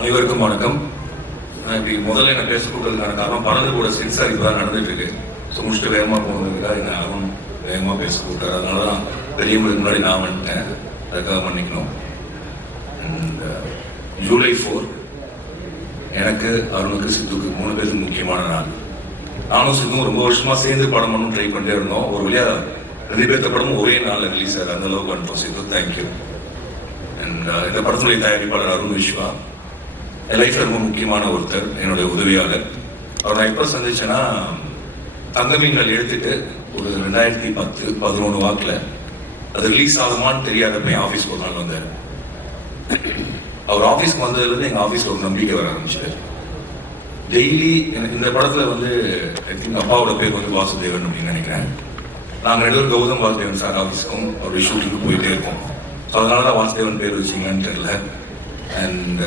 அனைவருக்கும் வணக்கம். நான் இப்படி முதல்ல என்ன பேச கூட்டதுக்கான காரணம் பறந்து கூட சென்சார் இப்போ தான் நடந்துட்டு இருக்கு. ஸோ முடிச்சுட்டு வேகமாக போனதுக்காக என்ன அவன் வேகமாக பேச கூட்டார். அதனால தான் பெரியவங்களுக்கு முன்னாடி நான் வந்துட்டேன். அதுக்காக மன்னிக்கணும். அண்ட் ஜூலை 4 எனக்கு, அருணுக்கு, சித்துக்கு 3 பேருக்கு முக்கியமான நாள். நானும் சித்தும் ரொம்ப வருஷமா சேர்ந்து படம் பண்ணணும் ட்ரை பண்ணிட்டே இருந்தோம். ஒரு வழியா 2 பேர்த்த படமும் ஒரே நாளில் ரிலீஸ் ஆகுது. அந்த அளவுக்கு வந்துட்டோம். சித்து, தேங்க்யூ. அண்ட் இந்த படத்துடைய தயாரிப்பாளர் அருண் விஸ்வா என் லைஃப்ல ரொம்ப முக்கியமான ஒருத்தர், என்னுடைய உதவியாளர். அவர் நான் எப்போ சந்திச்சேன்னா, தங்கமீன்கள் எடுத்துட்டு ஒரு 2010-11 வாக்கில் அது ரிலீஸ் ஆகுமான்னு தெரியாதப்ப என் ஆஃபீஸ்க்கு ஒரு நாள் வந்தார். அவர் ஆஃபீஸ்க்கு வந்ததுலேருந்து எங்கள் ஆஃபீஸில் ஒரு நம்பிக்கை வர ஆரம்பிச்சார். டெய்லி எனக்கு இந்த படத்தில் வந்து ஐ திங்க் அப்பாவோட பேர் வந்து வாசுதேவன் அப்படின்னு நினைக்கிறேன். நாங்கள் 2 பேரும் கௌதம் வாசுதேவன் சார் ஆஃபீஸ்க்கும் அவருடைய ஷூட்டிங்க்கு போயிட்டே இருக்கோம். ஸோ அதனால தான் வாசுதேவன் பேர் வச்சிங்கன்னு தெரியல. அண்ட்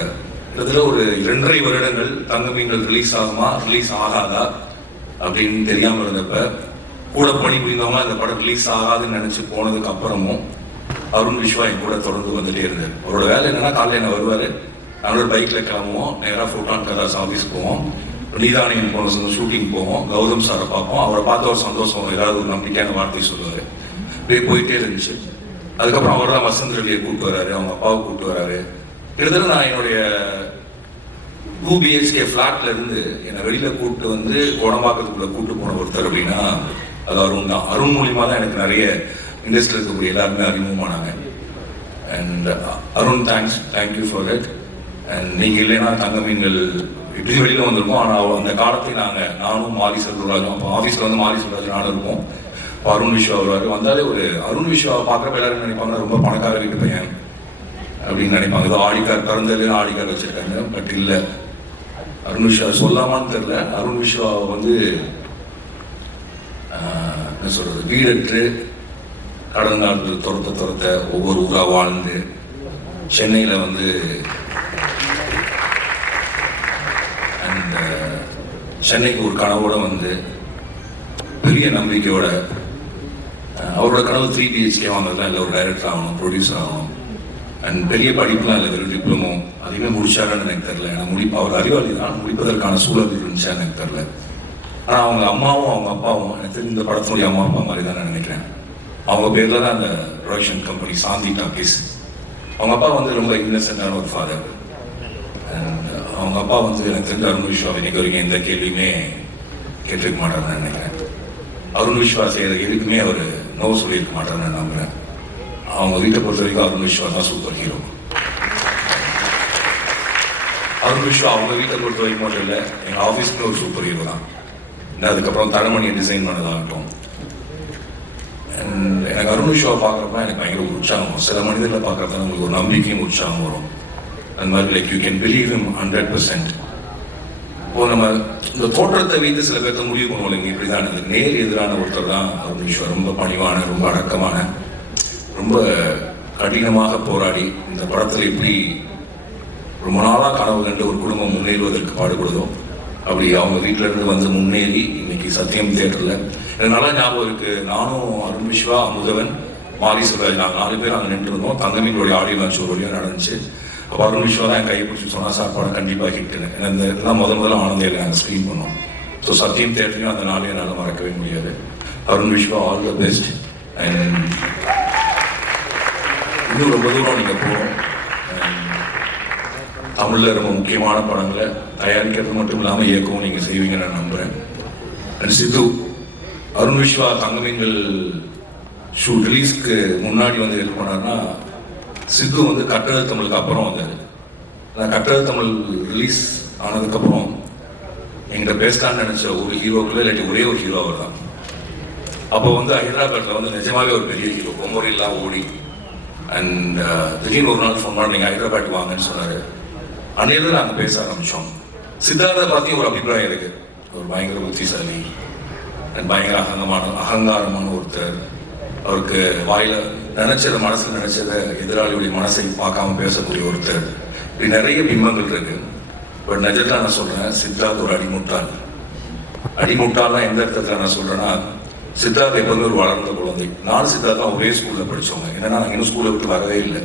இதில் ஒரு 2.5 வருடங்கள் தங்கமீன்கள் ரிலீஸ் ஆகுமா ரிலீஸ் ஆகாதா அப்படின்னு தெரியாமல் இருந்தப்ப கூட பணி புரிந்தவங்க இந்த படம் ரிலீஸ் ஆகாதுன்னு நினைச்சு போனதுக்கு அப்புறமும் அருண் விஸ்வா என் கூட தொடர்ந்து வந்துட்டே இருந்தார். அவரோட வேலை என்னன்னா, காலையில் என்ன வருவார், நாங்களோட பைக்கில் கிளம்புவோம், நேராக ஃபோட்டான் கதாஸ் ஆஃபீஸ் போவோம், நீதானியன் போன ஷூட்டிங் போவோம், கௌதம் சாரை பார்ப்போம். அவரை பார்த்த ஒரு சந்தோஷம், ஏதாவது ஒரு நம்பிக்கையான வார்த்தை சொல்லுவார். அப்படியே போயிட்டே இருந்துச்சு. அதுக்கப்புறம் அவர் தான் வசந்த் ரவியை கூப்பிட்டு வர்றாரு, அவங்க அப்பாவை கூப்பிட்டு வர்றாரு. கிட்டத்தட்ட நான் என்னுடைய 2 BHK ஃபிளாட்ல இருந்து என்னை வெளியில கூப்பிட்டு வந்து கோடம்பாக்கத்துக்குள்ள கூப்பிட்டு போன ஒருத்தர் அப்படின்னா அது அருண் தான். அருண் மூலியமா தான் எனக்கு நிறைய இண்டஸ்ட்ரியில் இருக்கக்கூடிய எல்லாருமே அறிமுகமானாங்க. And Arun, thank you for that. And நீங்க இல்லைன்னா தங்கமீன்கள் இப்படி வெளியில வந்திருக்கோம். ஆனால் அந்த காலத்தில் நானும் மாரி செல்வராஜும், அப்போ ஆஃபீஸில் வந்து மாரி செல்வராஜ் நானும் இருப்போம். அருண் விஸ்வா வருவார். வந்தாலே ஒரு அருண் விஸ்வாவை பார்க்குறப்ப எல்லாரும் நினைப்பாங்க ரொம்ப பணக்கார வீட்டு பையன் அப்படின்னு நினைப்பாங்க. ஏதோ ஆடிக்கார் பிறந்ததுல ஆடிக்கார் வச்சிருக்காங்க. பட் இல்லை, அருண் விஸ்வா சொல்லாமான்னு தெரியல. அருண் விஸ்வா வந்து என்ன சொல்றது, வீடற்று கடந்த நாட்கள் துரத்த ஒவ்வொரு ஊரா வாழ்ந்து சென்னையில வந்து அண்ட் சென்னைக்கு ஒரு கனவோட வந்து பெரிய நம்பிக்கையோட அவரோட கனவு 3 BHK வாங்கலாம், இல்லை ஒரு டைரக்டர் ஆகணும், ப்ரொடியூசர் ஆகணும். அண்ட் பெரிய படிப்புலாம் இல்லை, வெறும் டிப்ளமோ. அதுவுமே முடிச்சாருன்னு எனக்கு தெரியல. ஏன்னா அவர் அறிவாளி தான், முடிப்பதற்கான சூழல் இருந்துச்சான்னு எனக்கு தெரியல. ஆனால் அவங்க அம்மாவும் அவங்க அப்பாவும் எனக்கு இந்த படத்தினுடைய அம்மா அப்பா மாதிரி தான் நான் நினைக்கிறேன். அவங்க பேரில் தான் அந்த ப்ரொடக்ஷன் கம்பெனி சாந்தி டாக்கீஸ். அவங்க அப்பா வந்து ரொம்ப இன்னசென்டான ஒரு ஃபாதர். அண்ட் அவங்க அப்பா வந்து எனக்கு தெரிஞ்ச அருண் விஸ்வா இன்னைக்கு வரைக்கும் எந்த கேள்வியுமே கேட்டிருக்க மாட்டாருன்னு நினைக்கிறேன். அருண் விஸ்வா செய்கிற எதுக்குமே அவர் நோ சொல்லியிருக்க மாட்டாருன்னு நான் நம்புகிறேன். அவங்க வீட்டை பொறுத்த வரைக்கும் அருண் விஸ்வா தான் சூப்பர் ஹீரோ. அருண் விஸ்வா அவங்க வீட்டை பொறுத்த வரைக்கும் மட்டும் இல்லை, எங்கள் ஆஃபீஸ்க்கு ஒரு சூப்பர் ஹீரோ தான். அதுக்கப்புறம் தரமணியை டிசைன் பண்ணதாகட்டும். எனக்கு அருண் விஸ்வா பார்க்குறப்ப எனக்கு பயங்கர உற்சாகம். சில மனிதர்களை பார்க்குறப்ப உங்களுக்கு ஒரு நம்பிக்கையும் உற்சாகம் வரும். அந்த மாதிரி like you can believe him 100%. இப்போ நம்ம இந்த தோற்றத்தை வைத்து சில பேர்த்த முடிவு பண்ணுவோம் இல்லைங்க, இப்படிதான். அது நேர் எதிரான ஒருத்தர் தான் அருண் விஸ்வா. ரொம்ப பணிவான, ரொம்ப அடக்கமான, ரொம்ப கடினமாக போராடி இந்த படத்தில் எப்படி ரொம்ப நாளாக கனவு கண்டு ஒரு குடும்பம் முன்னேறுவதற்கு பாடுபடுதோ அப்படி அவங்க வீட்டில இருந்து வந்து முன்னேறி இன்னைக்கு சத்தியம் தியேட்டர்ல எனக்கு நல்லா ஞாபகம் இருக்கு. நானும் அருண் விஸ்வா, அமுதவன், மாரி செல்வராஜ், நாங்கள் 4 பேர் அங்கே நின்று இருந்தோம். தங்கமீனுடைய ஆடியோ லான்ச் ஒரு வழியாக நடந்துச்சு. அப்போ அருண் விஸ்வா தான் என் கையை பிடிச்சி சொன்னா, சார் படம் கண்டிப்பாக ஹிட்டுன்னு. இந்த இதெல்லாம் முதல்ல ஆனந்தையில் நாங்கள் ஸ்க்ரீன் பண்ணோம். ஸோ சத்தியம் தியேட்டரையும் அந்த நாளையும் என்னால் மறக்கவே முடியாது. Arun Viswa, all the best. And இன்னும் ரொம்ப தூரம் நீங்கள் போகணும். தமிழில் ரொம்ப முக்கியமான படங்களை தயாரிக்கிறது மட்டும் இல்லாமல் இயக்கவும் நீங்கள் செய்வீங்கன்னு நான் நம்புகிறேன். அண்ட் சித்து, அருண் விஸ்வா தங்கமீன்கள் ஷூட் ரிலீஸ்க்கு முன்னாடி வந்து ஹெல்ப் பண்ணார்னா, சித்து வந்து கட்டழ தமிழுக்கு அப்புறம் வந்தார். நான் கட்டழ தமிழ் ரிலீஸ் ஆனதுக்கப்புறம் எங்கிட்ட பேசலான்னு நினச்ச ஒரு ஹீரோக்குள்ள இல்லாட்டி ஒரே ஒரு ஹீரோ அவர் தான். அப்போ வந்து ஹைதராபாத்தில் வந்து நிஜமாவே ஒரு பெரிய ஹீரோ, பொம்மரில்லா ஓடி. அண்ட் திடீர்னு ஒரு நாள் ஃபோன் பண்ணி நீங்கள் ஹைதராபாத் வாங்கன்னு சொன்னார். அன்னையில நாங்கள் பேச ஆரம்பித்தோம். சித்தார்த்தை பற்றியும் ஒரு அபிப்பிராயம் இருக்கு. ஒரு பயங்கர புத்திசாலி அண்ட் பயங்கர அகங்காரமான ஒருத்தர். அவருக்கு வாயில நினைச்சதை, மனசில் நினைச்சதை எதிராளியுடைய மனசை பார்க்காம பேசக்கூடிய ஒருத்தர். இப்படி நிறைய பிம்பங்கள் இருக்கு. பட் நிஜத்தில் நான் சொல்றேன், சித்தார்த் ஒரு அடிமுட்டாள். அடிமுட்டாள்லாம் எந்த இடத்துல நான் சொல்றேன்னா, சித்தார்த் எப்போதுமே ஒரு வளர்ந்த குழந்தை. நானும் சித்தார்த் தான் ஒரே ஸ்கூல்ல படிச்சவங்க. என்னன்னா நாங்கள் இன்னும் ஸ்கூலை விட்டு வரவே இல்லை.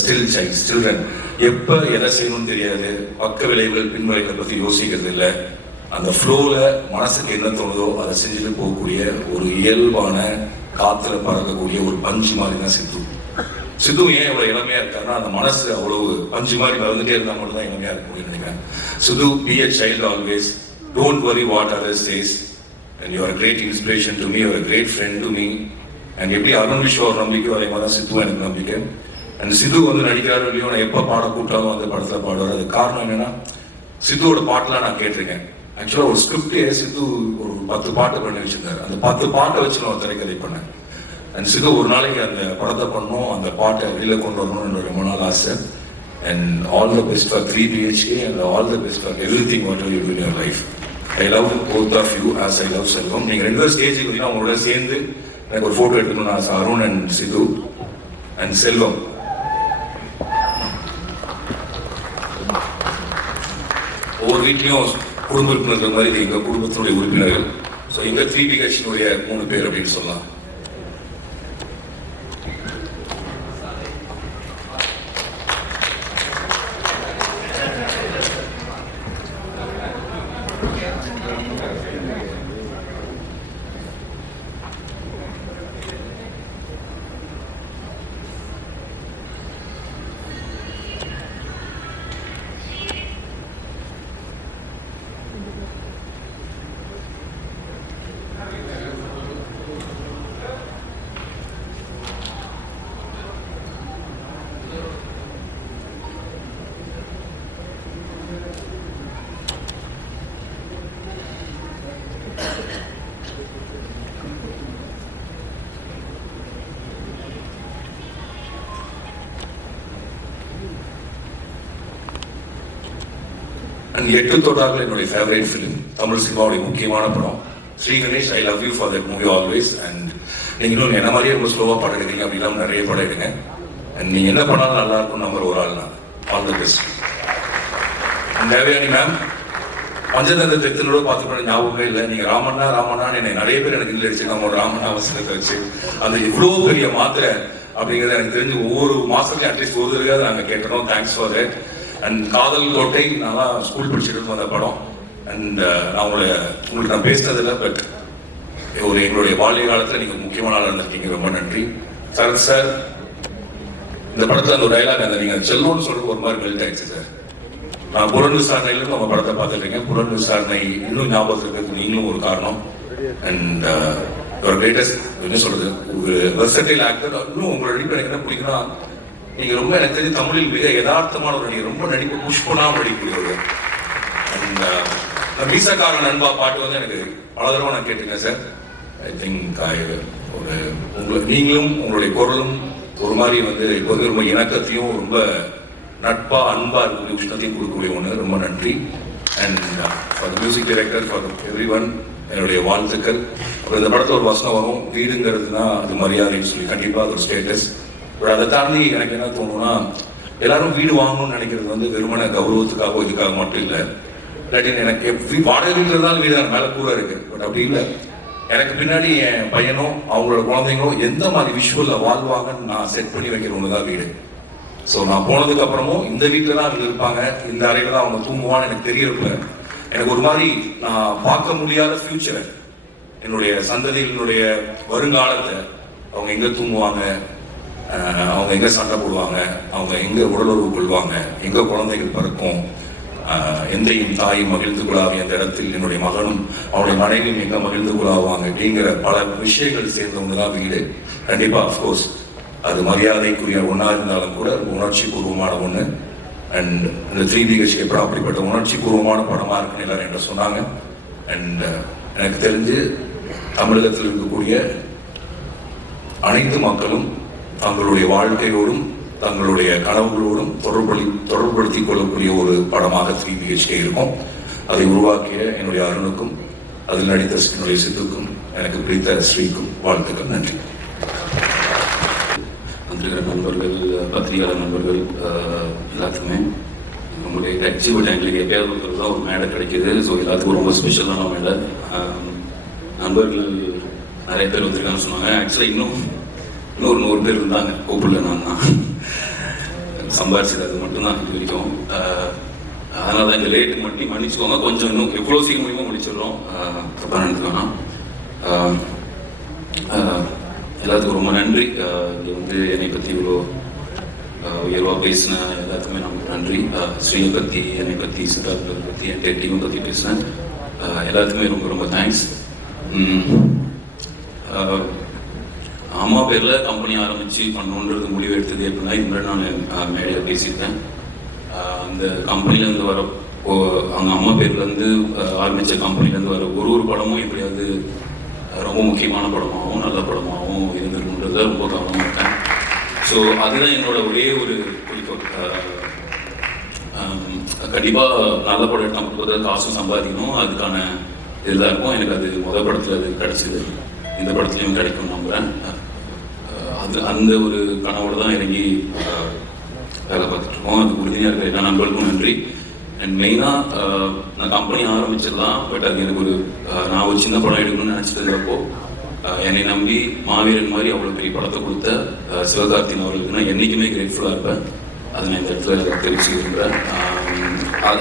Still child's children. எப்போ எதை செய்யணும்னு தெரியாது, பக்க விளைவுகள் பின் விளைவுகளை பற்றி யோசிக்கிறது இல்லை. அந்த ஃப்ளோவில் மனசுக்கு என்ன தோணுதோ அதை செஞ்சுட்டு போகக்கூடிய ஒரு இயல்பான காற்றுல பறக்கக்கூடிய ஒரு பஞ்சு மாதிரி தான் சித்து. சித்து ஏன் இவ்வளோ இளமையாக இருக்காருன்னா அந்த மனசு அவ்வளவு பஞ்சு மாதிரி வந்துட்டே இருந்தால் மட்டும் தான் இளமையாக இருக்க முடியும்னு நினைக்கிறேன். Siddhu, be a child always, don't worry what others says, and you are great inspiration to me, you are great friend to me. And எப்படி அருண் விஷ் ஒரு நம்பிக்கை அதே மாதிரி தான் சித்து எனக்கு நம்பிக்கை. அண்ட் சித்து வந்து நடிக்கிறாரு இல்லையோ, நான் எப்போ பாட கூட்டாலும் அந்த படத்தில் பாடுவார். அது காரணம் என்னன்னா சித்துவோட பாட்டெலாம் நான் கேட்டிருக்கேன். ஆக்சுவலாக ஒரு ஸ்கிரிப்டே சித்து ஒரு 10 பாட்டு பண்ணி வச்சிருந்தாரு. அந்த 10 பாட்டை வச்சு நான் திரைக்கதை பண்ணேன். அண்ட் சித்து ஒரு நாளைக்கு அந்த படத்தை பண்ணணும், அந்த பாட்டை வெளியில் கொண்டு வரணும்னு என்னோட ரொம்ப நாள் ஆசை. And all the best for 3 BHK and all the best for everything what you do in your life. I love both of you as I love Selvam. நீங்கள் 2 பேரும் ஸ்டேஜுக்கு பார்த்தீங்கன்னா உங்களோட சேர்ந்து எனக்கு ஒரு ஃபோட்டோ எடுத்துக்கணும்னு ஆசை. அருண் அண்ட் சித்து அண்ட் செல்வம். ஒவ்வொரு வீட்லையும் குடும்ப உறுப்பினர்கள் மாதிரி இது எங்கள் குடும்பத்தினுடைய உறுப்பினர்கள். ஸோ எங்க 3 BHK 3 பேர் அப்படின்னு சொல்லலாம். அண்ட் 8 தொடார்கள் என்னுடைய ஃபேவரட் ஃபிலிம், தமிழ் சினிமாவுடைய முக்கியமான படம். Sri Ganesh, I love you for that movie always. And நீங்களும் என்ன மாதிரியே ரொம்ப ஸ்லோவாக படம் எடுக்கிறீங்க அப்படின்னா நிறைய படம் எடுங்க. அண்ட் நீங்கள் என்ன பண்ணாலும் நல்லா இருக்கும் நம்பர் ஒரு ஆள் நான். All the best. Devayani ma'am, பஞ்சதந்திர தெத்தினோட பார்த்துக்கணும் ஞாபகமே இல்லை. நீங்கள் ராமண்ணா ராமண்ணான்னு என்னை நிறைய பேர் எனக்கு இல்லை அடிச்சிருக்காங்க ஒரு ராமண்ணா அவசரத்தை வச்சு. அந்த இவ்வளோ பெரிய மாத்திரை அப்படிங்கிறது எனக்கு தெரிஞ்சு ஒவ்வொரு மாதத்துலையும் அட்லீஸ்ட் ஒரு தடவை நாங்கள் கேட்குறோம். Thanks for that. அண்ட் காதல் கோட்டை நல்லா ஸ்கூல் படிச்சுட்டு வந்த படம். அண்ட் நான் உங்களுக்கு நான் பேசினதில்லை, பட் எங்களுடைய வாழ்க்கை காலத்தில் நீங்கள் முக்கியமான ஆளாக இருந்திருக்கீங்க. ரொம்ப நன்றி. சரத் சார், இந்த படத்தில் அந்த ஒரு டைலாக் அந்த நீங்கள் செல்லோன்னு சொல்லிட்டு ஒரு மாதிரி மெல்ட் ஆயிடுச்சு சார். நான் புலன் விசாரணையிலும் நம்ம படத்தை பார்த்துருக்கேன். புலன் விசாரணை இன்னும் ஞாபகத்தில் இருக்கிறது நீங்களும் ஒரு காரணம். அண்ட் ஒரு கிரேட்டஸ்ட் என்ன சொல்றது, ஒரு வெர்சடைல் ஆக்டர். இன்னும் உங்களோட நடிப்பு எனக்கு என்ன பிடிக்குன்னா, நீங்க ரொம்ப எனக்கு தெரிஞ்ச தமிழில் மிக யதார்த்தமான ஒரு நடிகர், ரொம்ப நடிப்பு புஷ் பண்ணாம நடிக்கக்கூடியவர். அண்ட் மீசக்காரன் நண்பா பாட்டு வந்து எனக்கு பல தடவை நான் கேட்டிருக்கேன் சார். ஐ திங்க் நீங்களும் உங்களுடைய குரலும் ஒரு மாதிரி வந்து இப்போது ரொம்ப இணக்கத்தையும் ரொம்ப நட்பா அன்பா இருக்கக்கூடிய உஷ்ணத்தையும் கொடுக்கக்கூடிய ஒன்று. ரொம்ப நன்றி. And for the music director, for every one என்னுடைய வாழ்த்துக்கள். அப்புறம் இந்த படத்தில் ஒரு வசனம் வரும், வீடுங்கிறதுனா அது மரியாதைன்னு சொல்லி. கண்டிப்பாக அது ஒரு ஸ்டேட்டஸ். பட் அதை தாண்டி எனக்கு என்ன தோணுன்னா, எல்லாரும் வீடு வாங்கணும்னு நினைக்கிறது வந்து வெறுமன கௌரவத்துக்காக இதுக்காக மட்டும் இல்லை. இல்லாட்டி எனக்கு வாடகை வீட்டில் இருந்தாலும் வீடு மேலே கூட இருக்கு. பட் அப்படி இல்லை, எனக்கு பின்னாடி என் பையனும் அவங்களோட குழந்தைங்களும் எந்த மாதிரி விஷுவலில் வாழ்வாங்கன்னு நான் செட் பண்ணி வைக்கிற ஒன்று தான் வீடு. ஸோ நான் போனதுக்கு அப்புறமும் இந்த வீட்டில் தான் அவங்க இருப்பாங்க, இந்த அறையில தான் அவங்க தூங்குவான்னு எனக்கு தெரியறப்ப எனக்கு ஒரு மாதிரி நான் பார்க்க முடியாத ஃபியூச்சரை, என்னுடைய சந்ததியினுடைய வருங்காலத்தை, அவங்க எங்கே தூங்குவாங்க, அவங்க எங்கே சண்டை போடுவாங்க, அவங்க எங்கே உடலுறவு கொள்வாங்க, எங்கே குழந்தைகள் பிறக்கும், எந்தையும் தாயும் மகிழ்ந்து கொள்ளாவிய அந்த இடத்தில் என்னுடைய மகனும் அவனுடைய மனைவியும் எங்கே மகிழ்ந்து கொள்ளாவாங்க அப்படிங்கிற பல விஷயங்கள் சேர்ந்தவங்க தான் வீடு. கண்டிப்பாக அஃப்கோர்ஸ் அது மரியாதைக்குரிய ஒன்றா இருந்தாலும் கூட உணர்ச்சி பூர்வமான ஒன்று. அண்ட் இந்த 3 BHK படம் அப்படிப்பட்ட உணர்ச்சி பூர்வமான படமாக இருக்குன்னு எல்லாரும் என்கிட்ட சொன்னாங்க. அண்ட் எனக்கு தெரிஞ்சு தமிழகத்தில் இருக்கக்கூடிய அனைத்து மக்களும் தங்களுடைய வாழ்க்கையோடும் தங்களுடைய கனவுகளோடும் தொடர்புபடுத்திக் கொள்ளக்கூடிய ஒரு படமாக 3 BHK இருக்கும். அதை உருவாக்கிய என்னுடைய அருணுக்கும் அதில் நடித்த என்னுடைய சித்துக்கும் எனக்கு பிடித்த ஸ்ரீக்கும் வாழ்த்துக்கள். நன்றி. பத்திரிகை நண்பர்கள், பத்திரிகையாளர் நண்பர்கள் எல்லாத்துக்குமே உங்களுடைய எக்ஸிபிட் எங்களுக்கு எப்பயாவது தான் ஒரு மேடை கிடைக்கிது. ஸோ எல்லாத்துக்கும் ரொம்ப ஸ்பெஷலான மேடை. நண்பர்கள் நிறைய பேர் வந்திருக்காங்கன்னு சொன்னாங்க. ஆக்சுவலாக இன்னொரு 100 பேர் இருந்தாங்க, கூப்பிடல நான் தான். சம்பாரிச்சது அது மட்டும்தான் இது வரைக்கும். அதனால தான் இந்த லேட்டு மட்டும் மன்னிச்சுக்கோங்க. கொஞ்சம் இன்னும் எவ்வளோ சீக்கிரம் முடியுமோ முடிச்சிடுறோம். தப்பாக நினைச்சுக்கோனா. எல்லாத்துக்கும் ரொம்ப நன்றி. இங்கே வந்து என்னை பற்றி இவ்வளோ உயர்வாக பேசின எல்லாத்துக்குமே நமக்கு நன்றி. ஸ்ரீயை பற்றி, என்னை பற்றி, சித்தார்த்தை பற்றி, என் டீமை பற்றி பேசினேன் எல்லாத்துக்குமே ரொம்ப ரொம்ப தேங்க்ஸ். அம்மா பேரில் கம்பெனி ஆரம்பித்து பண்ணணுன்றது முடிவு எடுத்தது எப்படின்னா, இது முன்னாடி நான் மேடையில் பேசியிருக்கேன். அந்த கம்பெனிலேருந்து வர அவங்க அம்மா பேர்லேருந்து ஆரம்பித்த கம்பெனிலேருந்து வர ஒரு படமும் எப்படியாவது ரொம்ப முக்கியமான படமாகவும் நல்ல படமாகவும் இருந்திருக்குன்றத ரொம்ப கவனமாக இருக்கேன். ஸோ அதுதான் என்னோட ஒரே ஒரு குறிக்கோள். கண்டிப்பாக நல்ல படம் எடுத்தால் மட்டும் காசும் சம்பாதிக்கணும், அதுக்கான இதெல்லாம் இருக்கும். எனக்கு அது முதல் படத்தில் அது கிடச்சிது, இந்த படத்துலையும் கிடைக்கும்னு நம்புகிறேன். அந்த ஒரு கனவோடு தான் இறங்கி வேலை பார்த்துட்ருக்கோம். அது உறுதியாக இருக்கிற எல்லா நண்பர்களுக்கும் நன்றி. அண்ட் மெயினாக நான் கம்பெனி ஆரம்பிச்சிடலாம், பட் அது எனக்கு நான் ஒரு சின்ன படம் எடுக்கணும்னு நினச்சிட்டு இருந்தப்போ என்னை நம்பி மாவீரன் மாதிரி அவ்வளோ பெரிய படத்தை கொடுத்த சிவகார்த்திகேயன் அவர்களுக்கு நான் என்றைக்குமே கிரேட்ஃபுல்லாக இருப்பேன். அதை நான் இந்த இடத்துல தெரிவிச்சு விரும்புகிறேன்.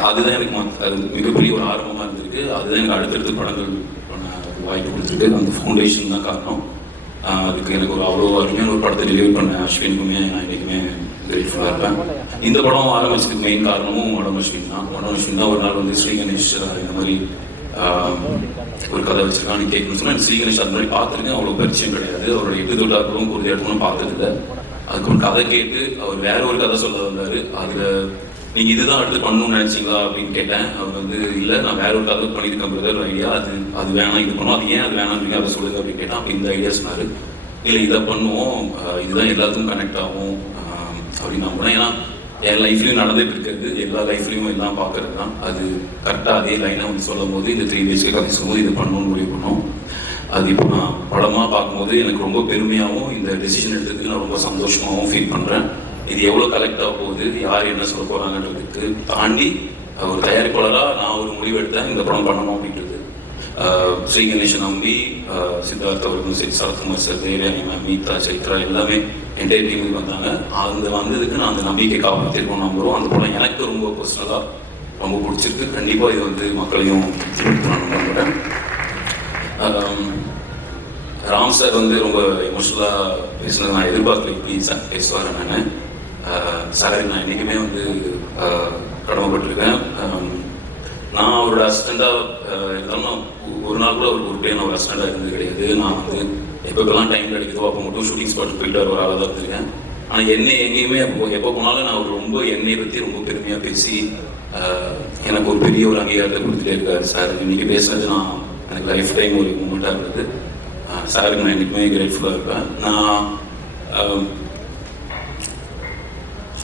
அதுதான் எனக்கு அது மிகப்பெரிய ஒரு ஆர்வமாக இருந்திருக்கு. அதுதான் எனக்கு அடுத்தடுத்து படங்கள் பண்ண வாய்ப்பு கொடுத்துருக்கு. அந்த ஃபவுண்டேஷன் தான் காரணம். அதுக்கு எனக்கு அவ்வளோ அருமையான ஒரு படத்தை டெலிவரி பண்ண அஸ்வினுக்குமே நான் என்றைக்குமே கிரேட்ஃபுல்லாக இருப்பேன். இந்த படம் ஆரம்பிச்சதுக்கு மெயின் காரணமும் மடன் அஸ்வின் தான். ஒரு நாள் வந்து ஸ்ரீ கணேஷ் இந்த மாதிரி ஒரு கதை வச்சிருக்கான்னு கேட்கணும்னு சொன்னால், ஸ்ரீ கணேஷ் அது மாதிரி பார்த்துருக்கேன், அவ்வளோ பரிச்சயம் கிடையாது. அவரோட எட்டு தொட்டாக்களும் ஒரு இடத்துக்கும் பார்த்ததில்லை. அதுக்கு ஒரு கதை கேட்டு அவர் வேற ஒரு கதை சொல்ல வந்தார். அதில் நீங்கள் இதுதான் அடுத்து பண்ணணும்னு நினச்சிங்களா அப்படின்னு கேட்டேன். அவர் வந்து இல்லை, நான் வேற ஒரு கதை பண்ணியிருக்கேன் பிரதர், ஐடியா அது வேணாம், இது பண்ணுவோம், அது ஏன் அது வேணாம் அதை சொல்லுங்க அப்படின்னு கேட்டேன். அப்போ இந்த ஐடியா சொன்னார். இல்லை இதை பண்ணுவோம், இதுதான் எல்லாத்துக்கும் கனெக்ட் ஆகும் அப்படின்னு நம்பினேன். ஏன்னா என் லைஃப்லையும் நடந்துட்டு இருக்கிறது, எல்லா லைஃப்லையும் எல்லாம் பார்க்கறது தான். அது கரெக்டாக அதே லைனாக வந்து சொல்லும் போது இந்த 3 BHK கதை சொல்லும்போது இது பண்ணணும்னு முடிவு பண்ணோம். அது இப்போ நான் படமாக பார்க்கும்போது எனக்கு ரொம்ப பெருமையாகவும், இந்த டெசிஷன் எடுத்ததுக்கு நான் ரொம்ப சந்தோஷமாகவும் ஃபீல் பண்ணுறேன். இது எவ்வளோ கலெக்ட் ஆக போகுது, யார் என்ன சொல்ல போகிறாங்கன்றதுக்கு தாண்டி ஒரு தயாரிப்பாளராக நான் ஒரு முடிவு எடுத்தேன், இந்த படம் பண்ணணும் அப்படின்றது. ஸ்ரீ கணேஷன் நம்பி, சித்தார்த் அவர்களும் சரி, சரத்குமார் சார், தேவயானி மேம், மீதா, சைத்ரா எல்லாமே என்டையர் டீமுக்கு வந்தாங்க. அந்த வந்ததுக்கு நான் அந்த நம்பிக்கை காப்பாற்றிருக்கோம் நம்புகிறோம். அந்த படம் எனக்கு ரொம்ப பர்சனலாக ரொம்ப பிடிச்சிருக்கு. கண்டிப்பாக இது வந்து மக்களையும் நான் நம்புகிறேன். ராம் சார் வந்து ரொம்ப எமோஷனலாக பேசினது நான் எதிர்பார்க்கல, இப்படி சார் பேசுவார். சாருக்கு நான் என்றைக்குமே வந்து கடமைப்பட்டிருக்கேன். நான் அவரோட அசிஸ்டண்டாக இருந்தாலும் ஒரு நாள் கூட அவருக்கு ஒரு டைம் அவர் அசிஸ்டண்டாக இருந்தது கிடையாது. நான் வந்து எப்போலாம் டைம் கிடைக்குதோ அப்போ மட்டும் ஷூட்டிங் ஸ்பாட்டுக்கு போயிட்டு வர ஆளாக தான் இருந்திருக்கேன். ஆனால் என்னை எங்கேயுமே எப்போ போனாலும் நான் அவர் ரொம்ப என்னை பற்றி ரொம்ப பெருமையாக பேசி எனக்கு ஒரு பெரிய ஒரு அங்கீகாரத்தை கொடுத்துட்டே இருக்காரு சார். இன்றைக்கி பேசுனது நான் எனக்கு லைஃப் டைம் ஒரு மூமெண்ட்டாக இருந்தது. சாருக்கு நான் என்றைக்குமே கிரேட்ஃபுல்லாக இருப்பேன். நான்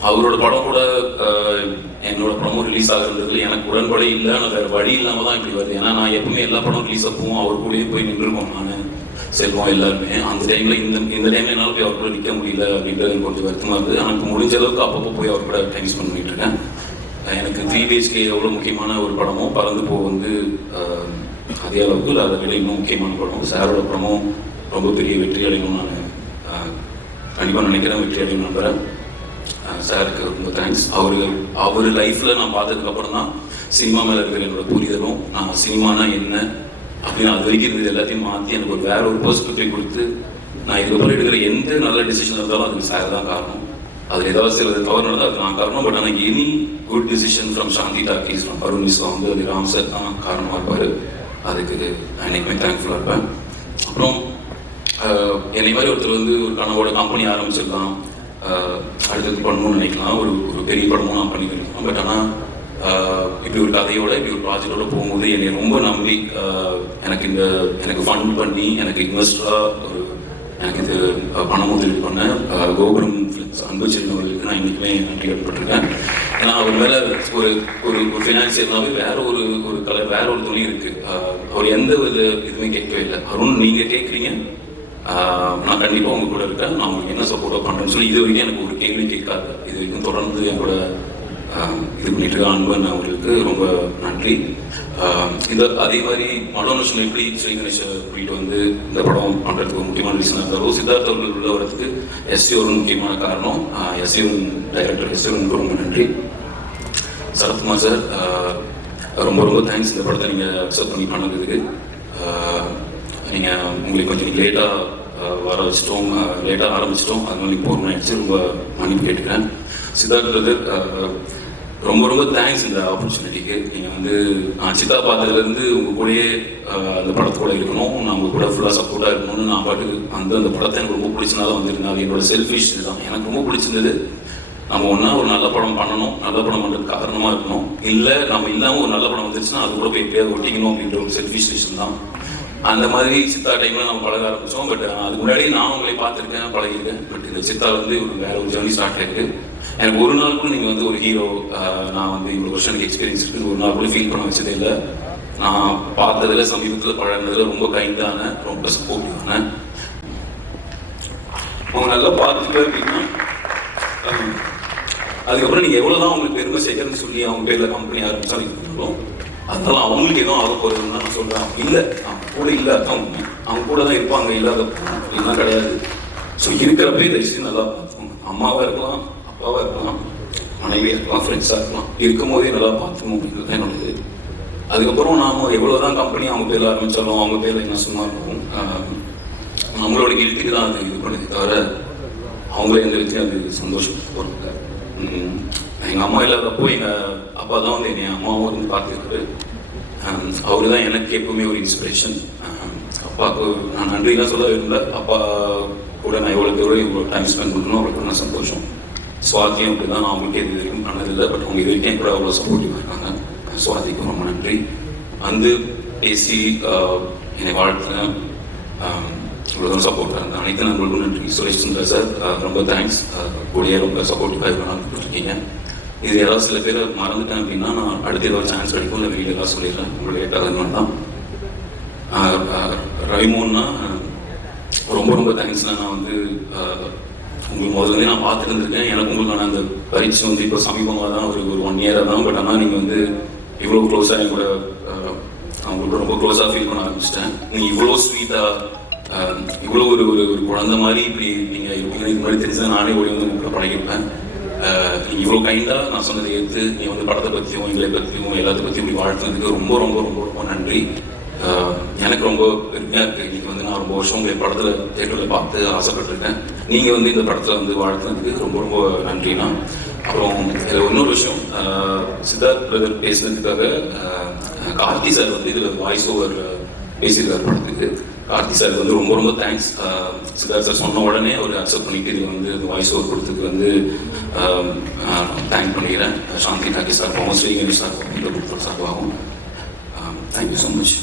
அவரோட படம் கூட என்னோட படமும் ரிலீஸ் ஆகுறதுல எனக்கு உடன்படை இல்லை. ஆனால் வேறு வழி இல்லாமல் தான் இப்படி வருது. ஏன்னா நான் எப்பவுமே எல்லா படம் ரிலீஸ் ஆகும் அவர் கூடயே போய் நின்றுருக்கோம். நான் செல்வம் எல்லாருமே அந்த டைமில் இந்த டைமில் என்னால் போய் அவர் கூட நிற்க முடியல அப்படின்றது எனக்கு கொஞ்சம் வருத்தமாக இருக்குது. எனக்கு முடிஞ்ச அளவுக்கு அப்பப்போ போய் அவர் கூட டைம் ஸ்பெண்ட் பண்ணிட்டு இருக்கேன். எனக்கு 3 BHK எவ்வளோ முக்கியமான ஒரு படமோ, பறந்து போ வந்து அதே அளவுக்கு இல்லை, அதை விட இன்னும் முக்கியமான படம். சாரோட படமும் ரொம்ப பெரிய வெற்றி அடையணும்னு நான் கண்டிப்பாக நினைக்கிறேன், வெற்றி அடையணும் நம்புகிறேன். சாருக்கு ரொம்ப தேங்க்ஸ். அவர் லைஃப்பில் நான் பார்த்ததுக்கப்புறம் தான் சினிமா மேலே இருக்கிற என்னோட புரிதலும், நான் சினிமானா என்ன அப்படின்னு அது வரைக்கும் இருந்தது எல்லாத்தையும் மாற்றி எனக்கு ஒரு வேற ஒரு பெர்ஸ்பெக்டிவ் கொடுத்து, நான் இதுக்கப்புறம் எடுக்கிற எந்த நல்ல டிசிஷன் இருந்தாலும் அதுக்கு சார் தான் காரணம். அதில் ஏதாவது சில தவறு நடந்தால் அது நான் காரணம். பட் ஆனால் any good decision from Shanthi talkies, from Arun Vishwa வந்து அது ராம் சார் தான் காரணமாக இருப்பார். அதுக்கு நான் என்றைக்குமே தேங்க்ஃபுல்லாக இருப்பேன். அப்புறம் என்னை மாதிரி ஒருத்தர் வந்து ஒரு கனவோட கம்பெனி ஆரம்பிச்சிருக்கலாம், அடுத்தது பண்ணணும்னு நினைக்கலாம், ஒரு பெரிய படமும் நான் பண்ணியிருக்கேன். பட் ஆனால் இப்படி ஒரு கதையோட இப்படி ஒரு ப்ராஜெக்டோட போகும்போது என்னை ரொம்ப நம்பி எனக்கு ஃபண்ட் பண்ணி எனக்கு இன்வெஸ்டராக எனக்கு இது பண முதலீடு பண்ண கோபுரம் ஃபிலிம்ஸ் அன்புச்செல்வன் அவர்களுக்கு நான் இன்றைக்குமே நன்றி கட்டுப்பட்டிருக்கேன். ஏன்னா அவர் மேலே ஒரு ஃபினான்சியர்னாவே வேற ஒரு கலர் வேற ஒரு துணி இருக்குது. அவர் எந்த இதுவுமே கேட்கவே இல்லை. அருண் நீங்கள் கேட்குறீங்க, நான் கண்டிப்பாக உங்கள் கூட இருக்கேன், நான் உங்களுக்கு என்ன சப்போர்ட்டாக பண்ணுறேன்னு சொல்லி இது வரைக்கும் எனக்கு ஒரு கேள்வி கேட்காது. இது வரைக்கும் தொடர்ந்து என்னோட இது பண்ணிட்டு இருக்க அன்பன் அவர்களுக்கு ரொம்ப நன்றி. இந்த அதே மாதிரி மனோநஷன் எப்படி ஸ்ரீ கணேஷை கூட்டிகிட்டு வந்து இந்த படம் பண்ணுறதுக்கு ஒரு முக்கியமான ரீசனாக இருந்தாலும் சித்தார்த் அவர்கள் உள்ள வரதுக்கு எஸ்டி ஒரு முக்கியமான காரணம். எஸ்டிவன் டைரக்டர் எஸ்டிவனுக்கு ரொம்ப நன்றி. சரத்குமார் சார் ரொம்ப ரொம்ப தேங்க்ஸ் இந்த படத்தை நீங்கள் அக்செப்ட் பண்ணி பண்ணதுக்கு. நீங்கள் உங்களுக்கு கொஞ்சம் லேட்டாக வர வச்சிட்டோம், லேட்டாக ஆரம்பிச்சிட்டோம், அதனால நீங்கள் போகணும்னு நினச்சி ரொம்ப மன்னிப்பு கேட்டுக்கிறேன். சித்தார்த் பிரதர் ரொம்ப ரொம்ப தேங்க்ஸ் இந்த ஆப்பர்ச்சுனிட்டிக்கு. நீங்கள் வந்து நான் சித்தா பார்த்ததுலேருந்து உங்கள் கூடயே அந்த படத்தோட இருக்கணும், நான் உங்கள் கூட ஃபுல்லாக சப்போர்ட்டாக இருக்கணும்னு நான் பாட்டுக்கு அந்த படத்தை எனக்கு ரொம்ப பிடிச்சனால வந்திருந்தேன். அது என்னோட செல்ஃபிஷ் தான். எனக்கு ரொம்ப பிடிச்சிருந்தது நம்ம ஒன்றா ஒரு நல்ல படம் பண்ணணும், நல்ல படம் பண்ணுறதுக்கு காரணமாக இருக்கணும், இல்லை நம்ம இல்லாமல் ஒரு நல்ல படம் வந்துருச்சுன்னா அது கூட போய் எப்படியாவது ஒட்டிக்கணும் அப்படின்ற ஒரு செல்ஃபிஷ் ரீசன் தான். அந்த மாதிரி சித்தா டைமில் நம்ம பழக ஆரம்பித்தோம். பட் அதுக்கு முன்னாடி நான் உங்களை பார்த்துருக்கேன், பழகிருக்கேன். பட் இந்த சித்தா வந்து ஒரு வேற ஒரு ஜேர்னி ஸ்டார்ட் ஆகிருக்கு. எனக்கு ஒரு நாள் கூட நீங்கள் வந்து ஒரு ஹீரோ, நான் வந்து இவ்வளோ வருஷம் எனக்கு எக்ஸ்பீரியன்ஸ் இருக்குது, ஒரு நாள் கூட ஃபீல் பண்ண வச்சதே இல்லை. நான் பார்த்ததில் சமீபத்தில் பழகினதில் ரொம்ப கைண்டான, ரொம்ப சப்போர்ட்டிவான, அவங்க நல்லா பார்த்துட்டு அப்படின்னா அதுக்கப்புறம் நீங்கள் எவ்வளோ தான் அவங்களுக்கு பெருமை சேர்க்கணும்னு சொல்லி அவங்க பேரில் கம்பெனி ஆரம்பிச்சாலும் அதனால அவங்களுக்கு எதுவும் ஆக போகிறதுன்னு தான் நான் சொல்கிறேன். இல்லை, அவங்க கூட இல்லை, அவங்க கூட தான் இருப்பாங்க, இல்லாத அப்படின்லாம் கிடையாது. ஸோ இருக்கிறப்பே தயவுசெய்து நல்லா பார்த்துக்கோங்க. அம்மாவாக இருக்கலாம், அப்பாவாக இருக்கலாம், மனைவியாக இருக்கலாம், ஃப்ரெண்ட்ஸாக இருக்கலாம், இருக்கும் போதே நல்லா பார்த்துக்கணும் அப்படின்றது தான் என்னோடது. அதுக்கப்புறம் நாம் எவ்வளோ தான் கம்பெனி அவங்க பேரில் ஆரம்பித்தாலும் அவங்க பேரில் என்ன சும்மா இருக்கும், நம்மளோட கில்ட்டுக்கு தான் அது இது பண்ணுது தவிர அவங்கள எந்த விதத்தையும் அது சந்தோஷம் போகிறாங்க. எங்கள் அம்மா இல்லாதப்போ எங்கள் அப்பா தான் வந்து என்னை அம்மாவும் வந்து பார்த்துருக்காரு. அவரு தான் எனக்கு எப்பவுமே ஒரு இன்ஸ்பிரேஷன். அப்பாவுக்கு நான் நன்றிலாம் சொல்ல விரும்பல, அப்பா கூட நான் எவ்வளோ டைம் ஸ்பெண்ட் பண்ணணும் அவ்வளோ நான் சந்தோஷம். சுவாதியும் அப்படி தான், நான் அவங்களுக்கு இது வரைக்கும் பண்ணதில்லை. பட் அவங்க இது வரைக்கும் கூட அவ்வளோ சப்போர்ட்டிவாக இருக்காங்க. சுவாதிக்கும் ரொம்ப நன்றி. வந்து பேசி என்னை வாழ்த்துனேன், இவ்வளோ தான் சப்போர்ட்டாக இருந்தேன். அனைத்து நண்பர்களுக்கும் நன்றி. சுரேஷ் சந்திரா சார் ரொம்ப தேங்க்ஸ், கூடிய ரொம்ப சப்போர்ட்டிவாக இவ்வளோ நாள் கொடுத்துருக்கீங்க. இது யாராவது சில பேர் மறந்துட்டேன் அப்படின்னா நான் அடுத்த ஏதாவது சான்ஸ் கிடைக்கும், இல்லை வீடியோ எல்லாம் சொல்லிடுறேன். உங்களுக்கு லேட்டாக தான். ரவிமோன்னா ரொம்ப ரொம்ப தேங்க்ஸ்ண்ணா. நான் வந்து உங்களுக்கு முதல்ல நான் பார்த்துட்டு இருந்திருக்கேன். எனக்கு உங்களுக்கான அந்த பரீட்சை வந்து இப்போ சமீபமாக தான் ஒரு 1 இயராக தான். பட் ஆனால் நீங்கள் வந்து இவ்வளோ க்ளோஸாக என் கூட அவங்களுக்கு ரொம்ப க்ளோஸாக ஃபீல் பண்ண ஆரம்பிச்சிட்டேன். நீங்கள் இவ்வளோ ஸ்வீட்டாக இவ்வளோ ஒரு ஒரு குழந்தை மாதிரி இப்படி நீங்கள் இருப்பீங்க இதுக்கு முன்னாடி தெரிஞ்சா நானே ஓடி வந்து உங்களுக்கு பழகிருப்பேன். நீங்கள் இவ்வளோ கைண்டாக நான் சொன்னதை எடுத்து நீ வந்து படத்தை பற்றியும் எங்களை பற்றியும் எல்லாத்தை பற்றியும் இப்படி வாழ்த்துனதுக்கு ரொம்ப ரொம்ப ரொம்ப ரொம்ப நன்றி. எனக்கு ரொம்ப பெருமையாக இருக்குது. இன்றைக்கி வந்து நான் ரொம்ப வருஷம் உங்களை படத்தில் தேட்டரில் பார்த்து ஆசைப்பட்டிருக்கேன். நீங்கள் வந்து இந்த படத்தில் வந்து வாழ்த்துனதுக்கு ரொம்ப ரொம்ப நன்றிண்ணா. அப்புறம் இதில் இன்னொரு விஷயம், சித்தார்த் பிரதர் பேசுனதுக்காக கார்த்தி சார் வந்து இதில் வாய்ஸ் ஓவர் பேசியிருக்கார் படத்துக்கு. கார்த்தி சார் வந்து ரொம்ப ரொம்ப தேங்க்ஸ். சித்தார்த் சார் சொன்ன உடனே அவர் அக்செப்ட் பண்ணிட்டு இது வந்து வாய்ஸ் ஓவர் கொடுத்ததுக்கு வந்து தேங்க் பண்ணிக்கிறேன். சாந்தி டாக்கி சார்பாகவும் ஸ்ரீ கணேஷ் சார்பாகவும் இந்த குரூப் சார்பாகவும் தேங்க்யூ ஸோ மச்.